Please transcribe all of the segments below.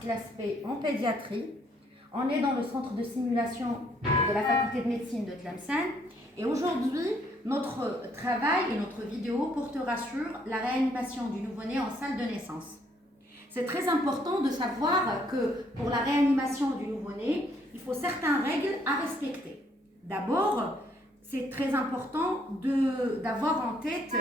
classe P en pédiatrie. On est dans le centre de simulation de la faculté de médecine de Tlemcen. Et aujourd'hui, notre travail et notre vidéo portera sur la réanimation du nouveau-né en salle de naissance. C'est très important de savoir que pour la réanimation du nouveau-né, il faut certaines règles à respecter. D'abord, c'est très important d'avoir en tête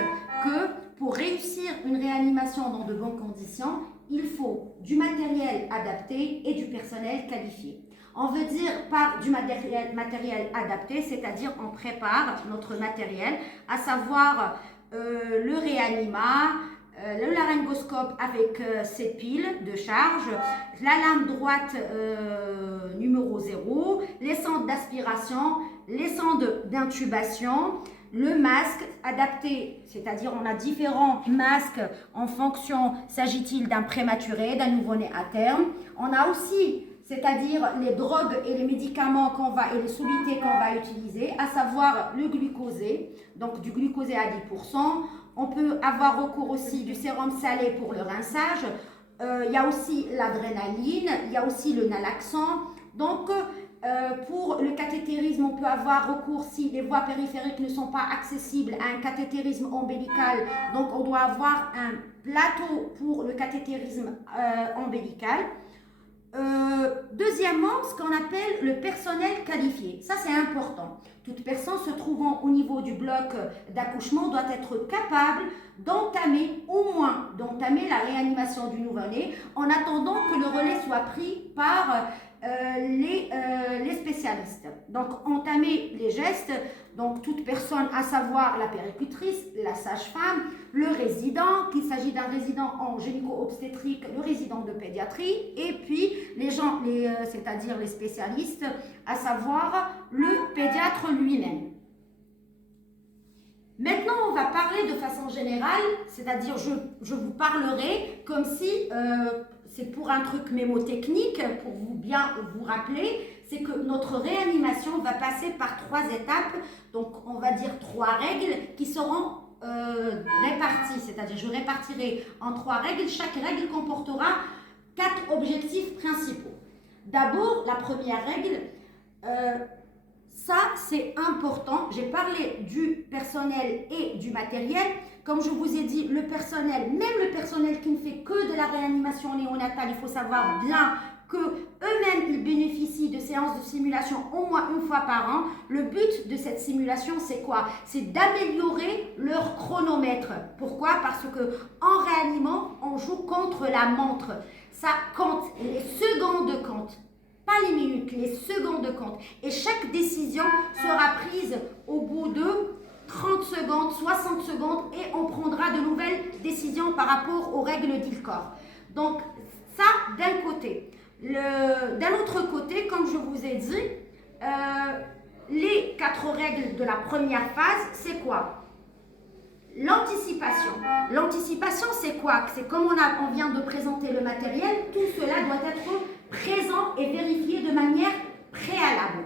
que pour réussir une réanimation dans de bonnes conditions, il faut du matériel adapté et du personnel qualifié. On veut dire par du matériel adapté, c'est-à-dire on prépare notre matériel, à savoir le réanima, le laryngoscope avec ses piles de charge, la lame droite numéro 0, les sondes d'aspiration, les sondes d'intubation, le masque adapté, c'est-à-dire on a différents masques en fonction, s'agit-il d'un prématuré, d'un nouveau-né à terme. On a aussi, c'est-à-dire les drogues et les médicaments et les solutés qu'on va utiliser, à savoir le glucosé, donc du glucosé à 10%. On peut avoir recours aussi du sérum salé pour le rinçage. Il y a aussi l'adrénaline, il y a aussi le naloxone. Donc, pour le cathétérisme, on peut avoir recours si les voies périphériques ne sont pas accessibles à un cathétérisme ombilical. Donc, on doit avoir un plateau pour le cathétérisme ombilical. Deuxièmement, ce qu'on appelle le personnel qualifié. Ça, c'est important. Toute personne se trouvant au niveau du bloc d'accouchement doit être capable d'entamer, au moins d'entamer la réanimation du nouveau-né en attendant que le relais soit pris par les spécialistes. Donc, entamer les gestes, donc toute personne, à savoir la péricultrice, la sage-femme, le résident, qu'il s'agit d'un résident en gynéco-obstétrique, le résident de pédiatrie, et puis les gens, c'est-à-dire les spécialistes, à savoir le pédiatre lui-même. Maintenant, on va parler de façon générale, c'est-à-dire je vous parlerai comme si c'est pour un truc mémotechnique, pour vous bien vous rappeler, c'est que notre réanimation va passer par 3 étapes, donc on va dire 3 règles qui seront réparties, c'est-à-dire je répartirai en 3 règles, chaque règle comportera 4 objectifs principaux. D'abord, la première règle, ça c'est important, j'ai parlé du personnel et du matériel. Comme je vous ai dit, le personnel, même le personnel qui ne fait que de la réanimation néonatale, il faut savoir bien qu'eux-mêmes ils bénéficient de séances de simulation au moins une fois par an. Le but de cette simulation, c'est quoi? C'est d'améliorer leur chronomètre. Pourquoi? Parce qu'en réanimant, on joue contre la montre. Ça compte, les secondes comptent. Pas les minutes, les secondes comptent. Et chaque décision sera prise au bout de 30 secondes, 60 secondes et on prendra de nouvelles décisions par rapport aux règles d'ILCOR. Donc, ça d'un côté. D'un autre côté, comme je vous ai dit, les 4 règles de la première phase, c'est quoi? L'anticipation. L'anticipation, c'est quoi? C'est comme on vient de présenter le matériel, tout cela doit être présent et vérifié de manière préalable.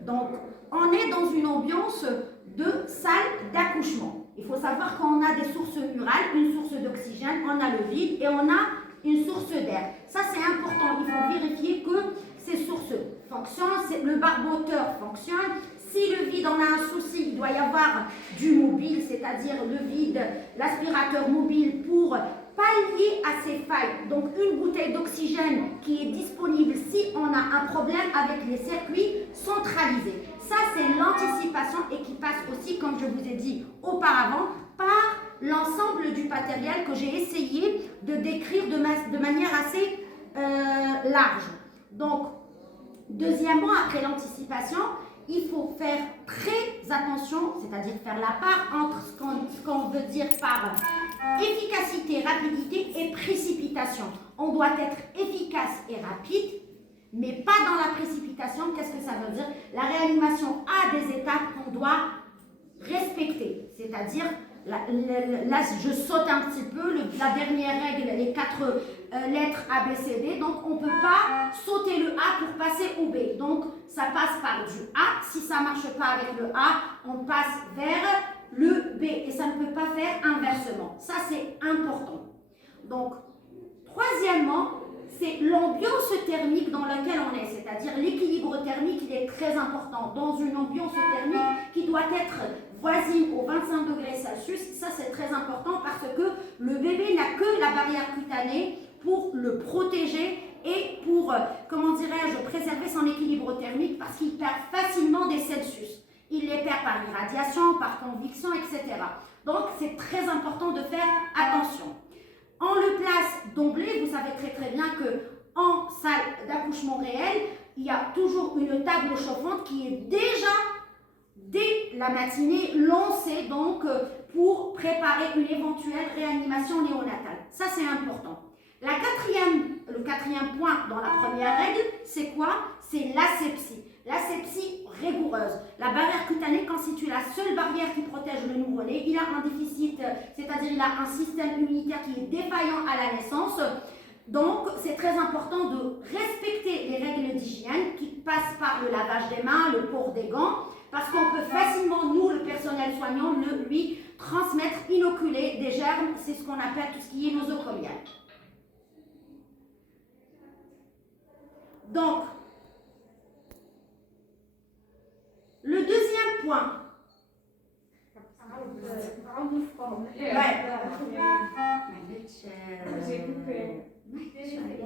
Donc, on est dans une ambiance de salle d'accouchement. Il faut savoir qu'on a des sources murales, une source d'oxygène, on a le vide et on a une source d'air. Ça, c'est important. Il faut vérifier que ces sources fonctionnent, le barboteur fonctionne. Si le vide en a un souci, il doit y avoir du mobile, c'est-à-dire le vide, l'aspirateur mobile pour pallier à ces failles. Donc, une bouteille d'oxygène qui est disponible si on a un problème avec les circuits centralisés. Ça, c'est l'anticipation et qui passe aussi, comme je vous ai dit auparavant, par l'ensemble du matériel que j'ai essayé de décrire de manière assez large. Donc, deuxièmement, après l'anticipation, il faut faire très attention, c'est-à-dire faire la part entre ce qu'on veut dire par efficacité, rapidité et précipitation. On doit être efficace et rapide, mais pas dans la précipitation. Qu'est-ce que ça veut dire? La réanimation a des étapes qu'on doit respecter, c'est-à-dire là, je saute un petit peu, la dernière règle, les 4 lettres A, B, C, D, donc on ne peut pas sauter le A pour passer au B. Donc ça passe par du A, si ça ne marche pas avec le A, on passe vers le B et ça ne peut pas faire inversement. Ça c'est important. Donc, troisièmement, c'est l'ambiance thermique dans laquelle on est, c'est-à-dire l'équilibre thermique, il est très important. Dans une ambiance thermique qui doit être voisine aux 25 degrés Celsius, ça c'est très important parce que le bébé n'a que la barrière cutanée pour le protéger et pour, comment dirais-je, préserver son équilibre thermique parce qu'il perd facilement des Celsius. Il les perd par irradiation, par convection, etc. Donc c'est très important de faire attention. On le place d'emblée, vous savez très bien qu'en salle d'accouchement réel, il y a toujours une table chauffante qui est déjà, dès la matinée, lancée donc pour préparer une éventuelle réanimation néonatale. Ça, c'est important. Le quatrième point dans la première règle, c'est quoi? C'est l'asepsie. L'asepsie rigoureuse. La barrière cutanée constitue la seule barrière qui protège le nouveau-né. Il a un déficit, c'est-à-dire il a un système immunitaire qui est défaillant à la naissance. Donc, c'est très important de respecter les règles d'hygiène qui passent par le lavage des mains, le port des gants, parce qu'on peut facilement, nous, le personnel soignant, lui transmettre, inoculer des germes. C'est ce qu'on appelle tout ce qui est nosocomial. Donc, le deuxième point.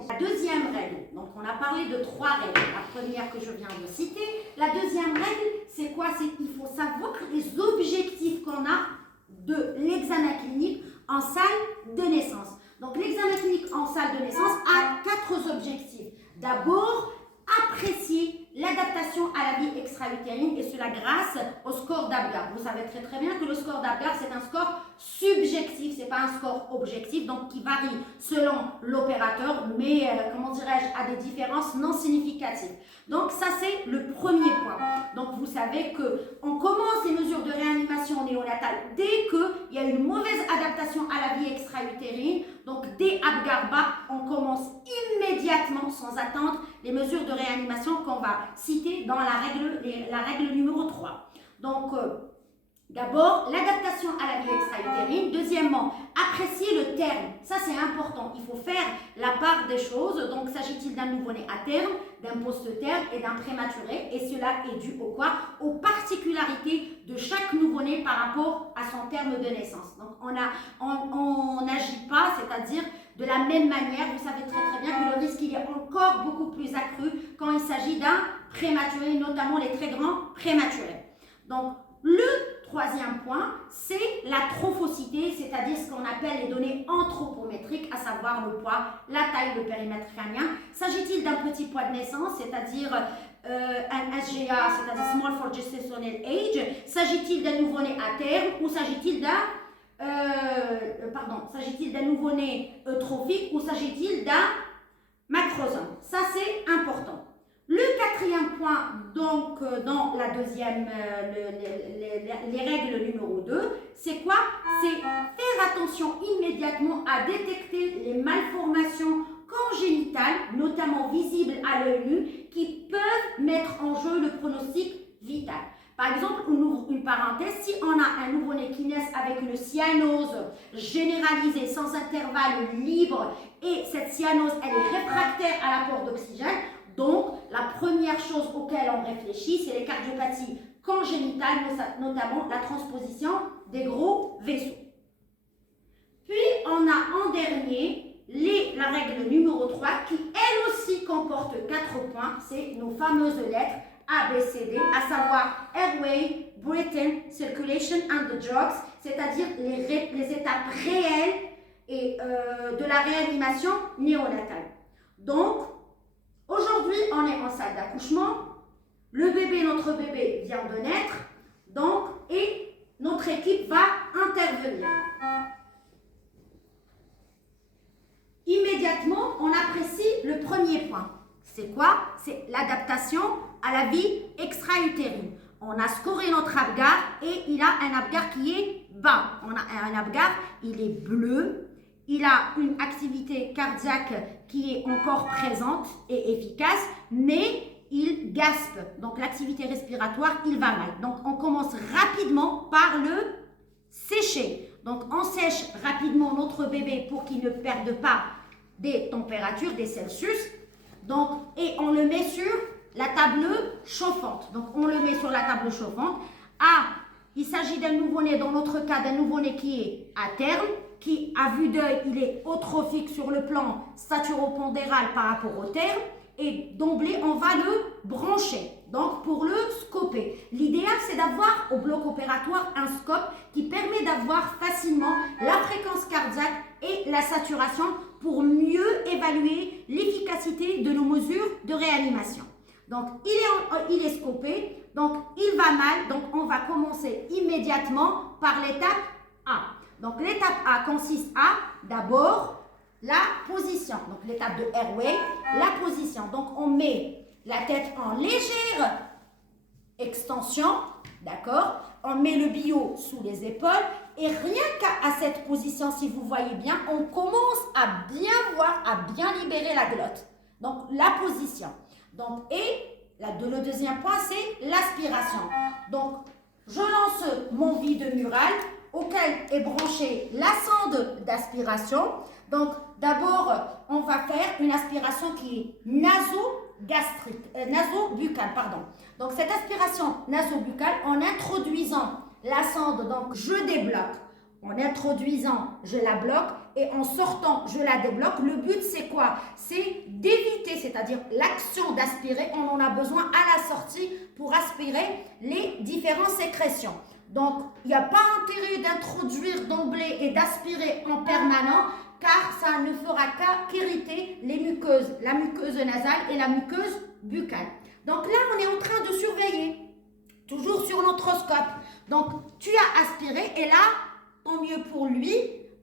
La deuxième règle, donc on a parlé de 3 règles. La première que je viens de citer. La deuxième règle, c'est quoi? C'est qu'il faut savoir les objectifs qu'on a de l'examen clinique en salle de naissance. Donc l'examen clinique en salle de naissance a 4 objectifs. D'abord, apprécier l'adaptation à la vie extra-utérine et cela grâce au score d'Apgar. Vous savez très bien que le score d'Apgar, c'est un score subjectif, ce n'est pas un score objectif, donc qui varie selon l'opérateur, mais comment dirais-je, à des différences non significatives. Donc ça, c'est le premier point. Donc vous savez qu'on commence les mesures de réanimation néonatale dès qu'il y a une mauvaise adaptation à la vie extra-utérine. Donc dès Apgar bas, on commence immédiatement, sans attendre, les mesures de réanimation qu'on va citer dans la règle numéro 3. Donc, d'abord, l'adaptation à la vie extra-utérine. Deuxièmement, apprécier le terme. Ça, c'est important. Il faut faire la part des choses. Donc, s'agit-il d'un nouveau-né à terme, d'un post-terme et d'un prématuré. Et cela est dû au quoi? Aux particularités de chaque nouveau-né par rapport à son terme de naissance. Donc, on n'agit pas, c'est-à-dire de la même manière. Vous savez très bien que le risque il est encore beaucoup plus accru quand il s'agit d'un prématuré, notamment les très grands prématurés. Donc, le troisième point, c'est la trophocité, c'est-à-dire ce qu'on appelle les données anthropométriques, à savoir le poids, la taille, le périmètre crânien. S'agit-il d'un petit poids de naissance, c'est-à-dire un SGA, c'est-à-dire Small for Gestational Age? S'agit-il d'un nouveau-né à terme ou s'agit-il d'un nouveau-né eutrophique ou s'agit-il d'un macrosome? Ça, c'est important. Le quatrième point, donc, dans la deuxième, les règles numéro 2, c'est quoi? C'est faire attention immédiatement à détecter les malformations congénitales, notamment visibles à l'œil nu, qui peuvent mettre en jeu le pronostic vital. Par exemple, on ouvre une parenthèse, si on a un nouveau-né qui naît avec une cyanose généralisée, sans intervalle libre, et cette cyanose, elle est réfractaire à l'apport d'oxygène, donc la première chose auquel on réfléchit, c'est les cardiopathies congénitales, notamment la transposition des gros vaisseaux. Puis, on a en dernier la règle numéro 3 qui, elle aussi, comporte 4 points, c'est nos fameuses lettres A, B, C, D, à savoir Airway, Breathing, Circulation and the Drugs, c'est-à-dire les étapes réelles et, de la réanimation néonatale. Donc, aujourd'hui, on est en salle d'accouchement, notre bébé vient de naître, donc, et notre équipe va intervenir. Immédiatement, on apprécie le premier point. C'est quoi? C'est l'adaptation à la vie extra-utérine. On a scoré notre Apgar et il a un Apgar qui est bas. On a un Apgar, il est bleu, il a une activité cardiaque qui est encore présente et efficace, mais il gaspe. Donc l'activité respiratoire, il va mal. Donc on commence rapidement par le sécher. Donc on sèche rapidement notre bébé pour qu'il ne perde pas des températures, des Celsius. Donc, et on le met sur la table chauffante. Donc, on le met sur la table chauffante. Il s'agit d'un nouveau-né, dans notre cas, d'un nouveau-né qui est à terme, qui, à vue d'œil, il est eutrophique sur le plan saturopondéral par rapport au terme. Et d'emblée, on va le brancher, donc pour le scoper. L'idéal, c'est d'avoir au bloc opératoire un scope qui permet d'avoir facilement la fréquence cardiaque et la saturation pour mieux évaluer l'efficacité de nos mesures de réanimation. Donc, il est scopé, donc il va mal, donc on va commencer immédiatement par l'étape A. Donc, l'étape A consiste à d'abord la position. Donc, l'étape de airway, la position. Donc, on met la tête en légère extension, d'accord? On met le bio sous les épaules et rien qu'à cette position, si vous voyez bien, on commence à bien voir, à bien libérer la glotte. Donc, la position. Donc, le deuxième point, c'est l'aspiration. Donc, je lance mon vide mural auquel est branchée la sonde d'aspiration. Donc, d'abord, on va faire une aspiration qui est naso-buccale, pardon. Donc, cette aspiration naso-buccale, en introduisant la sonde, donc je débloque. En introduisant, je la bloque et en sortant, je la débloque. Le but, c'est quoi? C'est d'éviter, c'est-à-dire l'action d'aspirer. On en a besoin à la sortie pour aspirer les différentes sécrétions. Donc, il n'y a pas intérêt d'introduire d'emblée et d'aspirer en permanent car ça ne fera qu'irriter les muqueuses, la muqueuse nasale et la muqueuse buccale. Donc là, on est en train de surveiller, toujours sur notre scope. Donc, tu as aspiré et là, tant mieux pour lui.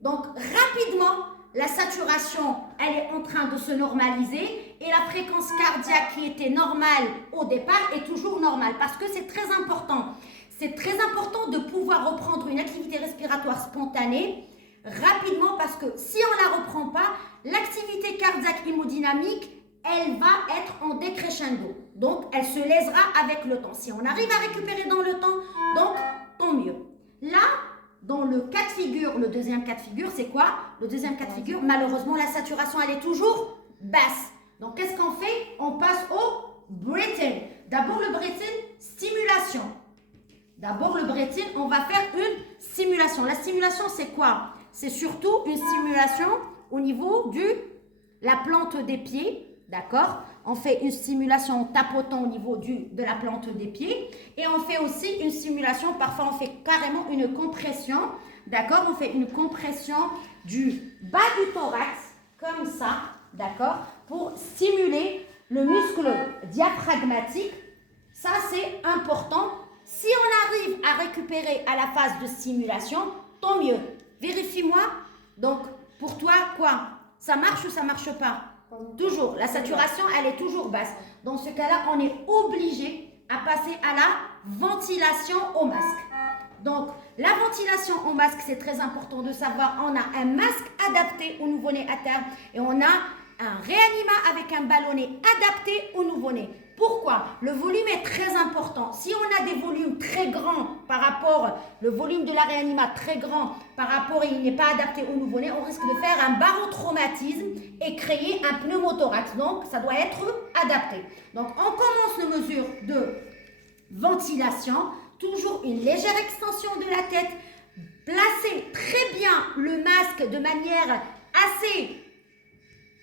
Donc, rapidement, la saturation, elle est en train de se normaliser et la fréquence cardiaque qui était normale au départ est toujours normale parce que c'est très important. C'est très important de pouvoir reprendre une activité respiratoire spontanée rapidement parce que si on ne la reprend pas, l'activité cardiaque hémodynamique, elle va être en décrescendo. Donc, elle se lésera avec le temps. Si on arrive à récupérer dans le temps, donc, tant mieux. Là, dans le cas de figure, le deuxième cas de figure, c'est quoi? Le deuxième cas de figure, malheureusement, la saturation, elle est toujours basse. Donc, qu'est-ce qu'on fait? On passe au breathing. D'abord, le breathing, stimulation. D'abord, le breathing, on va faire une stimulation. La stimulation, c'est quoi? C'est surtout une stimulation au niveau de la plante des pieds, d'accord? On fait une stimulation en tapotant au niveau de la plante des pieds et on fait aussi une stimulation, parfois on fait carrément une compression, d'accord? On fait une compression du bas du thorax, comme ça, d'accord? Pour stimuler le muscle diaphragmatique. Ça, c'est important. Si on arrive à récupérer à la phase de stimulation, tant mieux. Vérifie-moi. Donc, pour toi, quoi? Ça marche ou ça ne marche pas? Toujours. La saturation, elle est toujours basse. Dans ce cas-là, on est obligé à passer à la ventilation au masque. Donc, la ventilation au masque, c'est très important de savoir. On a un masque adapté au nouveau-né à terme et on a un réanima avec un ballonnet adapté au nouveau-né. Pourquoi? Le volume est très important. Si on a des volumes très grands par rapport, le volume de la réanima très grand par rapport et il n'est pas adapté au nouveau-né, on risque de faire un barotraumatisme et créer un pneumothorax. Donc, ça doit être adapté. Donc, on commence les mesures de ventilation. Toujours une légère extension de la tête. Placez très bien le masque de manière assez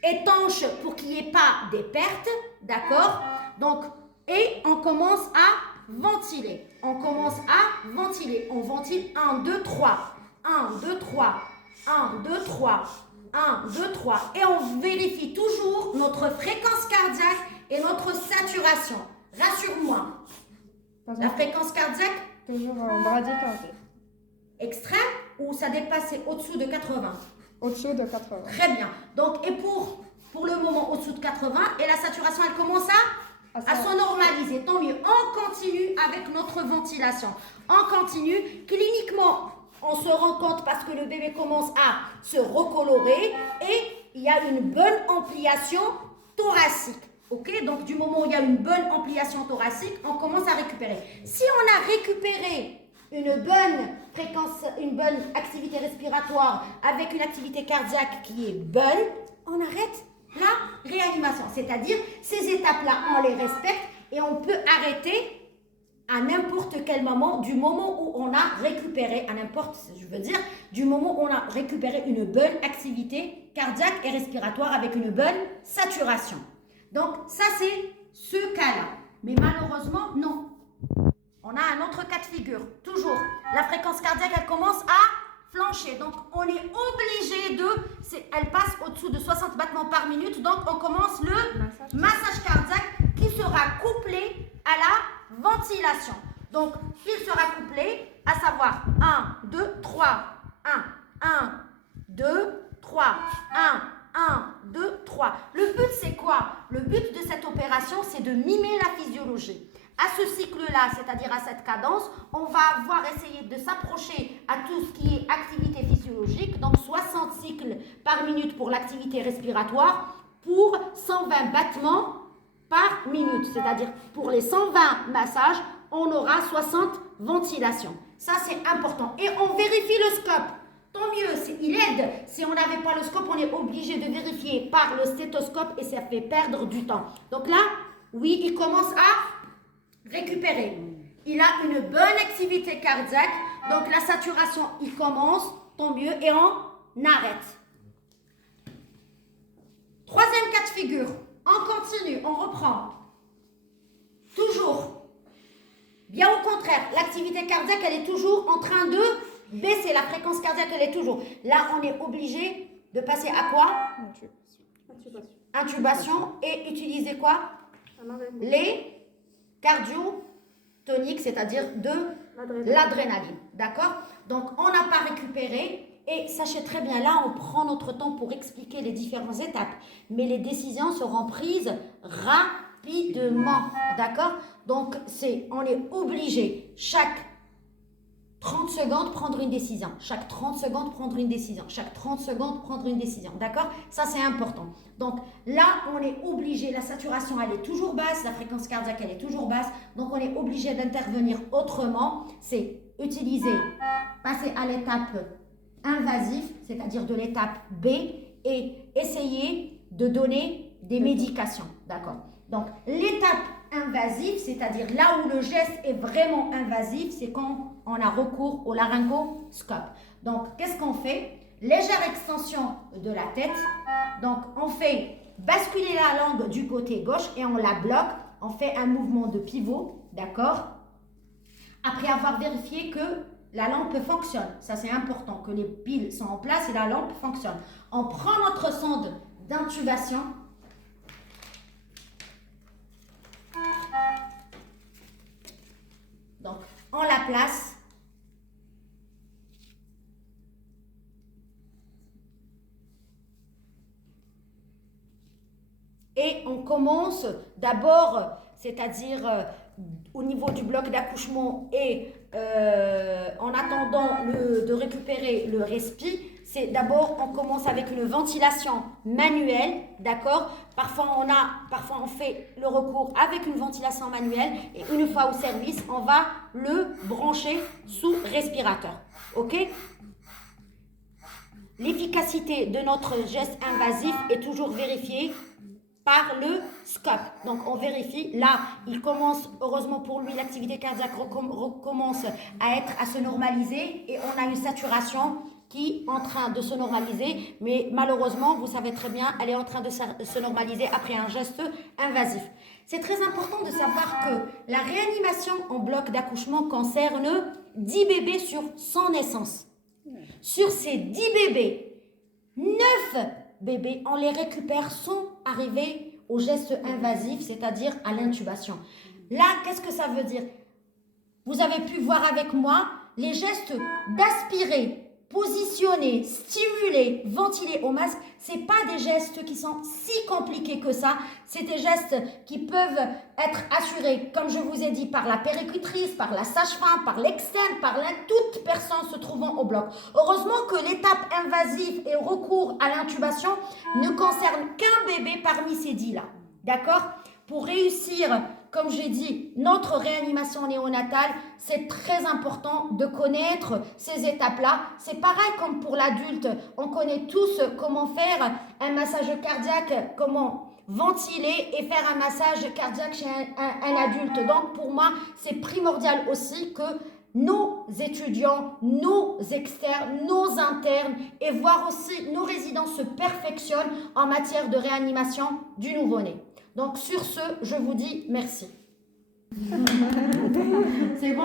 étanche pour qu'il n'y ait pas des pertes, d'accord? Donc, et on commence à ventiler. On commence à ventiler. On ventile 1, 2, 3. 1, 2, 3. 1, 2, 3. 1, 2, 3. Et on vérifie toujours notre fréquence cardiaque et notre saturation. Rassure-moi. La fréquence cardiaque? Toujours en bradycardie. Extrême ou ça dépasse au-dessous de 80? Au-dessous de 80. Très bien. Donc, et pour le moment, au-dessous de 80, et la saturation, elle commence à se normaliser. Tant mieux. On continue avec notre ventilation. On continue. Cliniquement, on se rend compte parce que le bébé commence à se recolorer et il y a une bonne ampliation thoracique. Ok, donc du moment où il y a une bonne ampliation thoracique, on commence à récupérer. Si on a récupéré une bonne fréquence, une bonne activité respiratoire avec une activité cardiaque qui est bonne, on arrête la réanimation. C'est-à-dire, ces étapes-là, on les respecte et on peut arrêter à n'importe quel moment, du moment où on a récupéré, du moment où on a récupéré une bonne activité cardiaque et respiratoire avec une bonne saturation. Donc, ça, c'est ce cas-là. Mais malheureusement, non. On a un autre cas de figure. Toujours, la fréquence cardiaque, elle commence à flancher. Donc, on est obligé elle passe au-dessous de 60 battements par minute. Donc, on commence le massage cardiaque qui sera couplé à la ventilation. Donc, il sera couplé, à savoir 1, 2, 3, 1, 2, 3, 1, 2, 3. Le but, c'est quoi? Le but de cette opération, c'est de mimer la physiologie. À ce cycle-là, c'est-à-dire à cette cadence, on va avoir essayé de s'approcher à tout ce qui est activité physiologique, donc 60 cycles par minute pour l'activité respiratoire, pour 120 battements par minute, c'est-à-dire pour les 120 massages, on aura 60 ventilations. Ça, c'est important. Et on vérifie le scope. Tant mieux, il aide. Si on n'avait pas le scope, on est obligé de vérifier par le stéthoscope et ça fait perdre du temps. Donc là, oui, il commence à récupérer. Il a une bonne activité cardiaque, donc la saturation, il commence, tant mieux, et on arrête. Troisième cas de figure. On continue, on reprend. Toujours. Bien au contraire, l'activité cardiaque, elle est toujours en train de baisser. La fréquence cardiaque, elle est toujours. Là, on est obligé de passer à quoi? Intubation. Et utiliser quoi? Les cardiotoniques, c'est-à-dire de l'adrénaline. D'accord? Donc, on n'a pas récupéré. Et sachez très bien, là, on prend notre temps pour expliquer les différentes étapes. Mais les décisions seront prises rapidement. D'accord? Donc, on est obligé, chaque 30 secondes, prendre une décision. Chaque 30 secondes, prendre une décision. Chaque 30 secondes, prendre une décision. D'accord? Ça, c'est important. Donc, là, on est obligé, la saturation, elle est toujours basse, la fréquence cardiaque, elle est toujours basse. Donc, on est obligé d'intervenir autrement. C'est utiliser, passer à l'étape invasif, c'est-à-dire de l'étape B, et essayer de donner des médications, d'accord? Donc, l'étape invasive, c'est-à-dire là où le geste est vraiment invasif, c'est quand on a recours au laryngoscope. Donc, qu'est-ce qu'on fait? Légère extension de la tête. Donc, on fait basculer la langue du côté gauche et on la bloque. On fait un mouvement de pivot, d'accord? Après avoir vérifié que la lampe fonctionne. Ça, c'est important, que les piles sont en place et la lampe fonctionne. On prend notre sonde d'intubation. Donc, on la place. Et on commence d'abord, c'est-à-dire au niveau du bloc d'accouchement et en attendant de récupérer le respi, c'est d'abord on commence avec une ventilation manuelle, d'accord? Parfois on fait le recours avec une ventilation manuelle et une fois au service, on va le brancher sous respirateur, ok? L'efficacité de notre geste invasif est toujours vérifiée par le scope. Donc, on vérifie. Là, il commence, heureusement pour lui, l'activité cardiaque recommence à se normaliser et on a une saturation qui est en train de se normaliser. Mais malheureusement, vous savez très bien, elle est en train de se normaliser après un geste invasif. C'est très important de savoir que la réanimation en bloc d'accouchement concerne 10 bébés sur 100 naissances. Sur ces 10 bébés, 9 bébés, on les récupère sans arriver au geste invasif, c'est-à-dire à l'intubation. Là, qu'est-ce que ça veut dire? Vous avez pu voir avec moi les gestes d'aspirer, positionner, stimuler, ventiler au masque. C'est pas des gestes qui sont si compliqués que ça. C'est des gestes qui peuvent être assurés, comme je vous ai dit, par la puéricultrice, par la sage-femme, par l'externe, par toute personne se trouvant au bloc. Heureusement que l'étape invasive et recours à l'intubation ne concerne qu'un bébé parmi ces 10 là. D'accord? pour réussir, comme j'ai dit, notre réanimation néonatale, c'est très important de connaître ces étapes-là. C'est pareil comme pour l'adulte. On connaît tous comment faire un massage cardiaque, comment ventiler et faire un massage cardiaque chez un adulte. Donc pour moi, c'est primordial aussi que nos étudiants, nos externes, nos internes et voire aussi nos résidents se perfectionnent en matière de réanimation du nouveau-né. Donc sur ce, je vous dis merci. C'est bon.